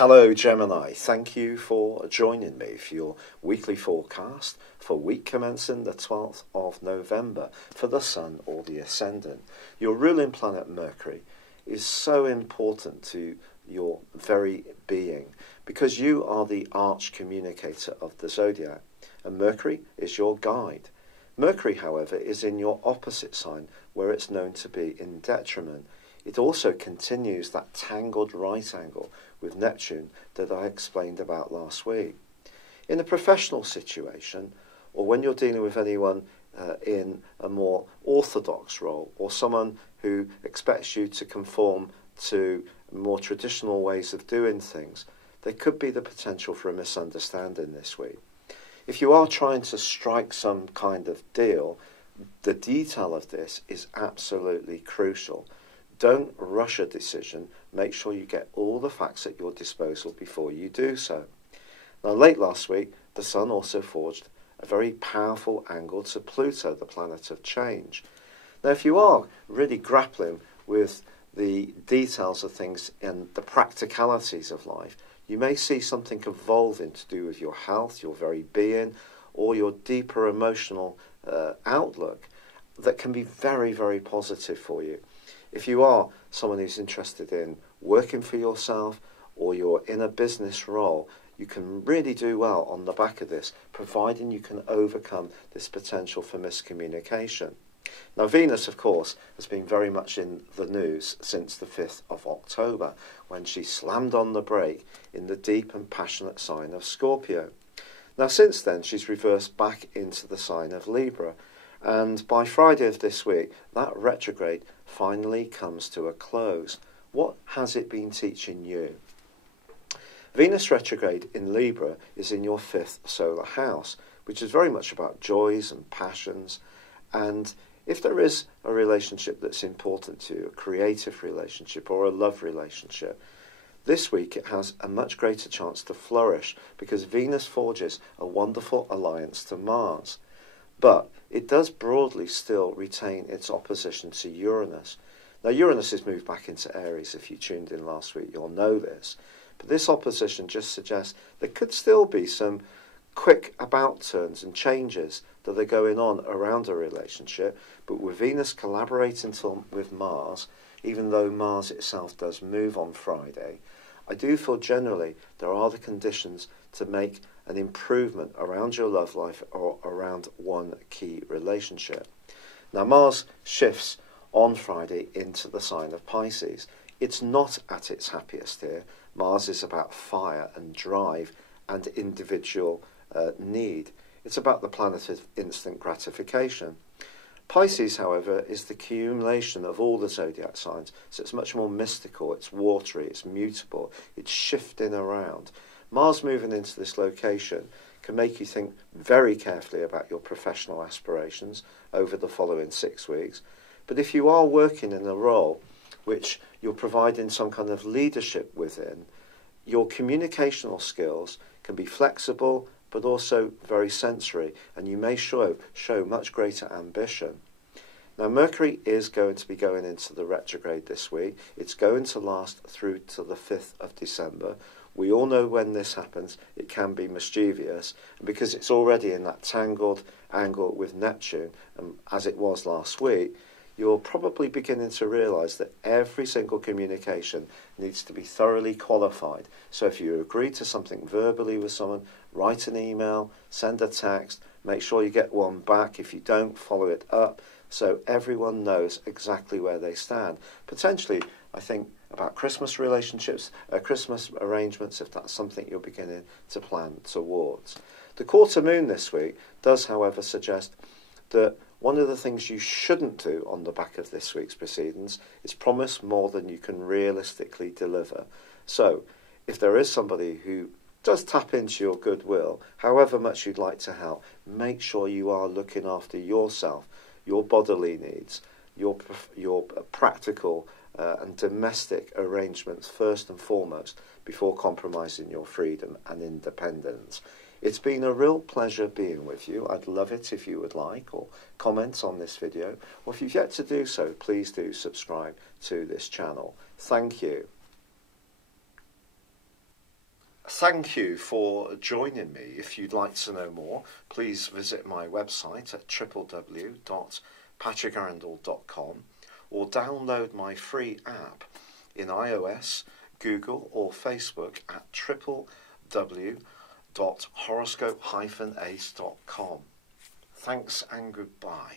Hello Gemini, thank you for joining me for your weekly forecast for week commencing the 12th of November for the Sun or the Ascendant. Your ruling planet Mercury is so important to your very being because you are the arch communicator of the Zodiac and Mercury is your guide. Mercury, however, is in your opposite sign where it's known to be in detriment. It also continues that tangled right angle with Neptune that I explained about last week. In a professional situation, or when you're dealing with anyone in a more orthodox role, or someone who expects you to conform to more traditional ways of doing things, there could be the potential for a misunderstanding this week. If you are trying to strike some kind of deal, the detail of this is absolutely crucial. Don't rush a decision. Make sure you get all the facts at your disposal before you do so. Now, late last week, the Sun also forged a very powerful angle to Pluto, the planet of change. Now, if you are really grappling with the details of things and the practicalities of life, you may see something evolving to do with your health, your very being, or your deeper emotional outlook that can be very, very positive for you. If you are someone who's interested in working for yourself or you're in a business role, you can really do well on the back of this, providing you can overcome this potential for miscommunication. Now, Venus, of course, has been very much in the news since the 5th of October, when she slammed on the brake in the deep and passionate sign of Scorpio. Now, since then, she's reversed back into the sign of Libra, and by Friday of this week, that retrograde finally comes to a close. What has it been teaching you? Venus retrograde in Libra is in your 5th solar house, which is very much about joys and passions. And if there is a relationship that's important to you, a creative relationship or a love relationship, this week it has a much greater chance to flourish because Venus forges a wonderful alliance to Mars. But it does broadly still retain its opposition to Uranus. Now, Uranus has moved back into Aries. If you tuned in last week, you'll know this. But this opposition just suggests there could still be some quick about turns and changes that are going on around a relationship. But with Venus collaborating with Mars, even though Mars itself does move on Friday, I do feel generally there are the conditions to make an improvement around your love life or around one key relationship. Now, Mars shifts on Friday into the sign of Pisces. It's not at its happiest here. Mars is about fire and drive and individual need. It's about the planet of instant gratification. Pisces, however, is the accumulation of all the zodiac signs, so it's much more mystical, it's watery, it's mutable, it's shifting around. Mars moving into this location can make you think very carefully about your professional aspirations over the following 6 weeks. But if you are working in a role which you're providing some kind of leadership within, your communicational skills can be flexible but also very sensory, and you may show much greater ambition. Now, Mercury is going to be going into the retrograde this week. It's going to last through to the 5th of December. We all know when this happens, it can be mischievous, and because it's already in that tangled angle with Neptune, as it was last week, you're probably beginning to realise that every single communication needs to be thoroughly qualified. So if you agree to something verbally with someone, write an email, send a text, make sure you get one back. If you don't, follow it up so everyone knows exactly where they stand. Potentially, I think about Christmas relationships, Christmas arrangements, if that's something you're beginning to plan towards. The quarter moon this week does, however, suggest that one of the things you shouldn't do on the back of this week's proceedings is promise more than you can realistically deliver. So, if there is somebody who does tap into your goodwill, however much you'd like to help, make sure you are looking after yourself, your bodily needs, your practical and domestic arrangements first and foremost, before compromising your freedom and independence. It's been a real pleasure being with you. I'd love it if you would like or comment on this video, or if you've yet to do so, please do subscribe to this channel. Thank you. Thank you for joining me. If you'd like to know more, please visit my website at www.patrickarundell.com or download my free app in iOS, Google or Facebook at www.horoscope-ace.com. Thanks and goodbye.